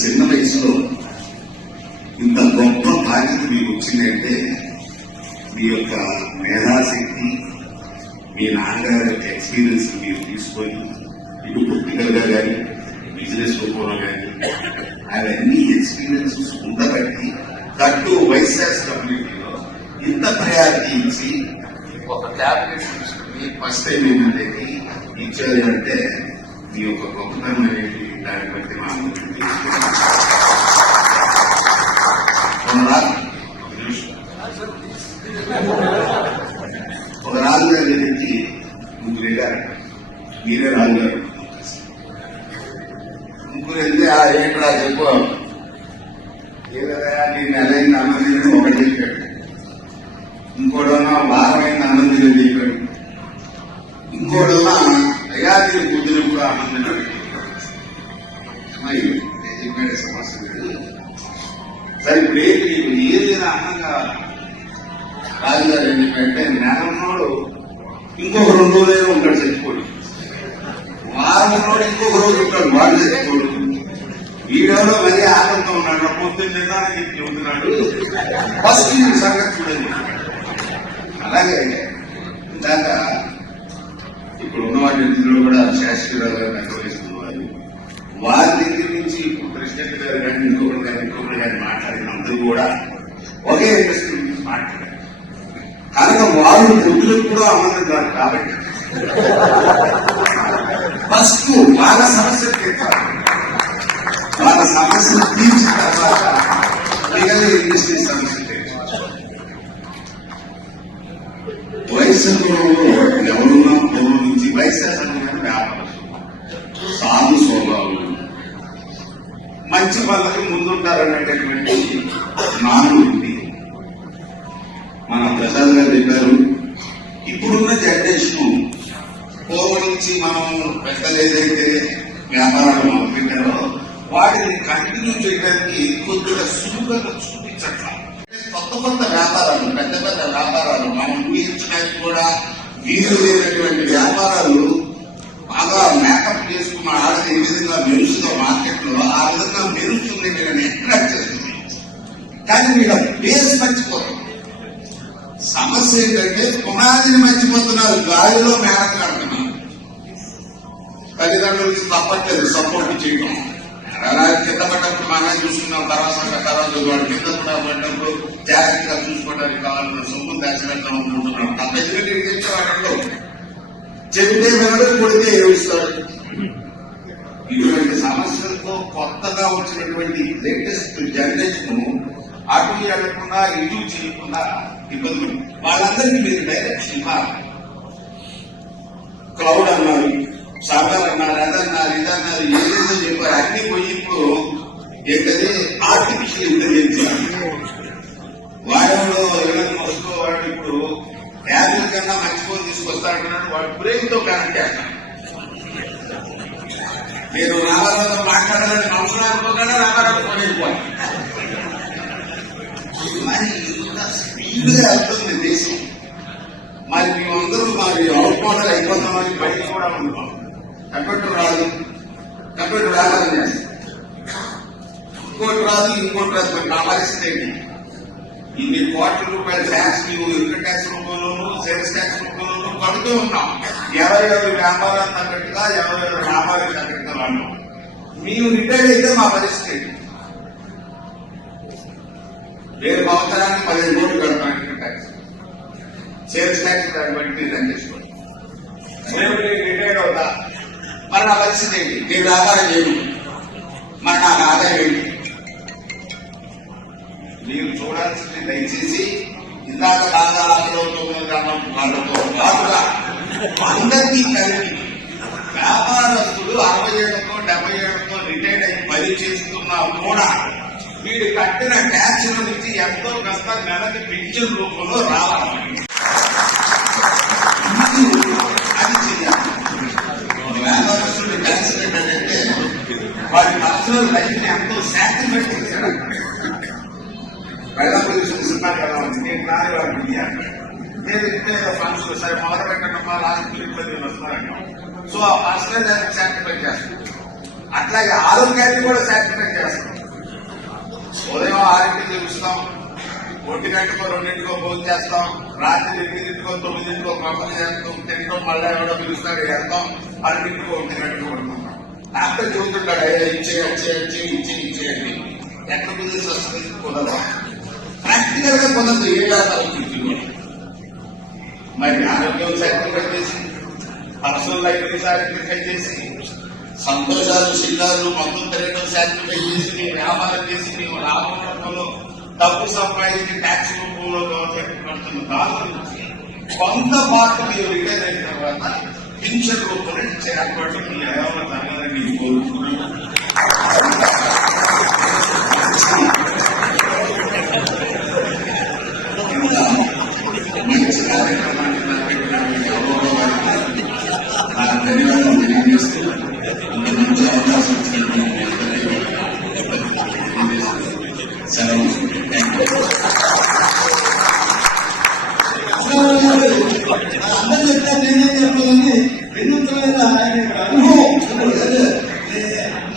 చిన్న వయసులో ఇంత గొప్ప బాధ్యత మీకు వచ్చిందంటే మీ యొక్క మేధాశక్తి, మీ నాన్నగారి యొక్క ఎక్స్పీరియన్స్ మీరు తీసుకొని ఇటు పొలిటికల్ గా కానీ బిజినెస్ రూపంలో కానీ అవన్నీ ఎక్స్పీరియన్సెస్ ఉండబట్టి దట్టు వైశాస్ కమ్యూనిటీలో ఇంత ప్రయారిటీ ఇచ్చి ఒక క్యాబినెట్ మినిస్టర్ని ఫస్ట్ టైం ఏంటంటే ఇచ్చారు అంటే మీ యొక్క గొప్పతనం అనేది దాన్ని బట్టి మా అందరికీ ఒక రాజుగారి దగ్గరికి ముగ్గురు వెళ్ళారు. మీరే రాజుగారు ముగ్గురు వెళ్తే ఏంట్రా చెప్పు ఏదైనా నీ నెలైంది అన్నది ఒకటి చెప్పాడు, ఇంకోడన్నా వారమైంది అన్నది చెప్పాడు, ఇంకోడన్నా అయ్యా మీరు కుదిరిప్పుడు అన్నది చెప్పాడు. సమస్య లేదు. సరే ఇప్పుడు ఏంటి ఏదైనా అన్నంగా రాజుగారు ఏం చెప్పాడంటే నెలన్నోడు ఇంకొక 2 రోజులైనా ఉంటాడు చచ్చిపోడు, వారం ఉన్నోడు ఇంకొక రోజు ఉంటాడు వాడు చచ్చిపోడు, వీడెవరో మరీ ఆనందంతో ఉన్నాడు పొద్దున్న నిదానికి చెబుతున్నాడు ఫస్ట్ సంగతి చూడండి. అలాగే ఇందాక ఇప్పుడు ఉన్నవాటిలో కూడా శాస్త్రీరావు గారు నిర్వహిస్తున్నారు. వారి దగ్గర నుంచి ఇప్పుడు ప్రెసిడెంట్ గారు కానీ ఇంకొకరు కానీ మాట్లాడిన అందరూ కూడా ఒకే ఇండస్ట్రీ గురించి మాట్లాడారు. కనుక వాళ్ళు పొద్దులకు కూడా అమలు కాదు కాబట్టి ఫస్ట్ వాళ్ళ సమస్యలు తీర్చాలి. వాళ్ళ సమస్యలు తీర్చిన తర్వాత మిగతా ఇండస్ట్రీ సమస్య వైఎస్ఆర్లో ఎవరున్నా పూర్వం నుంచి వైఎస్ఆర్ వ్యాపారం సాగు స్వభావం మంచి వాళ్ళకి ముందుంటారనేటటువంటి నానుడు ఉంది. మన ప్రసాద్ గారు చెప్పారు, ఇప్పుడున్న జనరేషన్ పూర్వం నుంచి మనం పెద్దలు ఏదైతే వ్యాపారాలు మొదలుపెట్టారో వాటిని కంటిన్యూ చేయడానికి కొద్దిగా సులువుగా చూపించట్ల. కొత్త కొత్త వ్యాపారాలు, పెద్ద పెద్ద వ్యాపారాలు మనం ఊహించడానికి కూడా వీలు లేనటువంటి వ్యాపారాలు బాగా మేకప్ చేసుకున్న ఆడది ఏ విధంగా మెరుస్తుందో మార్కెట్ లో ఆ విధంగా మెరుస్తుంది, వీళ్ళని అట్రాక్ట్ చేస్తుంది. కానీ వీళ్ళ బేస్ మర్చిపోతారు. సమస్య ఏంటంటే పునాదిని మర్చిపోతున్నారు, గాలిలో మేరకు కడుతున్నారు. తల్లిదండ్రులకి తప్పట్లేదు సపోర్ట్ చేయడం. అలా కింద పడ్డప్పుడు మనం చూసుకున్నాం, తర్వాత వాడు కింద కూడా పడ్డప్పుడు జాగ్రత్తగా చూసుకోవడానికి కావాలన్న సొమ్ము దాచిపెడతాం అనుకుంటున్నాం. తప్ప ఎందుకంటే ఇచ్చేవాడు చెబితే వినడం, కొడితే ఏడుస్తాడు. ఇటువంటి సమస్యలతో కొత్తగా వచ్చినటువంటి లేటెస్ట్ జనరేషన్ అటు వెళ్లకుండా ఇటు చేయకుండా ఇబ్బందులు. వాళ్ళందరికీ మీరు డైరెక్షన్ ఇవ్వాలి. క్లౌడ్ అన్నారు, సర్వర్ అన్నారు, అదన్నారు, ఇదన్నారు, ఏదేదో చెప్పారు. అన్ని పోయి ఇప్పుడు ఏంటది ఆర్టిఫిషియల్ ఇంటెలిజెన్స్. వాడెవడో ఎవరైనా వస్తూ వాడు ఇప్పుడు యాపిల్ కన్నా మంచి ఫోన్ తీసుకొస్తాడంటున్నాడు, వాడు బ్రెయిన్ తో కనెక్ట్ చేస్తాడు. నేను రామారావుతో మాట్లాడాలని అవసరం అనుకోకుండా రామారావు కొనేసుకోవాలి. మరి ఇంత స్పీడ్ గా వెళ్తుంది దేశం. మరి మేమందరూ మరి అవుట్ మోడల్ అయిపోతామని బయట కూడా ఉంటాం. కంప్యూటర్ రాదు, కంప్యూటర్ రాదని చేస్తాం, ఇంకోటి రాదు, ఇంకోటి రాదు. మరి నా పరిస్థితి ఏంటి? ఇన్ని కోట్ల రూపాయల ట్యాక్స్ మేము ఇన్కమ్ ట్యాక్స్ రూపంలోనూ సేల్స్ ట్యాక్స్ రూపంలోనూ కడుతూ ఉన్నాం. ఎవరెవరి వ్యాపారాలు తగ్గట్టుగా, ఎవరెవరి వ్యాపారాలు తగ్గట్టుగా వాడినాం. మేము రిటైర్ అయితే మా పరిస్థితి ఏంటి? వేరే సంవత్సరానికి 15 కోట్లు కడతాం ఇన్కమ్ ట్యాక్స్, సేల్స్ ట్యాక్స్ దాన్ని బట్టి మీరు రన్ చేసుకోండి. నేను రిటైర్డ్ అవుతా, మరి నా పరిస్థితి ఏంటి? నేను వ్యాపారం చేయను, మరి నాకు ఆదాయం ఏంటి? మీరు చూడాల్సింది దయచేసి ఇందాక బాగా వాళ్ళతో పాటుగా అందరికీ కలిపి వ్యాపారస్తులు 60 ఏళ్లతో 70 ఏళ్లతో రిటైర్డ్ అయి పని చేస్తున్నా కూడా వీడు కట్టిన ట్యాక్స్ నుంచి ఎంతో కష్ట నెలకి పెన్షన్ రూపంలో రావాలి. అది చేయాలి. వ్యాపారస్తులు ట్యాక్స్ ఏంటంటే వారి పర్సనల్ లైఫ్ ని ఎంతో సాక్రిఫైస్ చేశారు. ప్రజాప్రతినిధులు సినిమా కదా నేను రాని వాడిని ఇయ్యాలి, నేను ఇంట్లో ఫండ్స్ సరే మొదలు పెట్టడం లాస్ట్ వస్తున్నారంట. సో ఆ పర్సనల్ లైఫ్ సాక్రిఫైస్ చేస్తాను. అట్లాగే ఆరోగ్యాన్ని కూడా సాక్రిఫైస్ చేస్తాం. ఉదయం 6కి తెలుస్తాం, 1 గంటకో 2 భోజనం చేస్తాం, రాత్రి 8 9 పంపలు చేస్తాం, తింటాం, మళ్ళీ ఎవడో పిలుస్తాడు వెళ్తాం, 12 1 గంటకు పడుకుంటాం. డాక్టర్ చూస్తుంటాడు, అయ్యా ఇచ్చేయండి. ఎట్లా కుదిరిసి వస్తుంది? కుదరదు. ప్రాక్టికల్ గా కుదరదు. ఏ వ్యాపారం చూస్తుంది? మరి ఆరోగ్యం సాక్రిఫై చేసి, పర్సనల్ లైఫ్ సాక్రిఫై చేసి, సంతోషాలు శిల్లాలు మందులు తిరగడం సాక్రిఫై చేసి, నీ వ్యాపారం చేసి, నీవు లాభం రూపంలో డబ్బు సంపాదించి ట్యాక్స్ రూపంలో గవర్నమెంట్ పడుతున్న దాని నుంచి కొంత పార్ట్ మీరు రిటైర్ అయిన తర్వాత పింఛన్ రూపంలో ఏర్పాటు మీ అయామని కోరుకుంటున్నాను.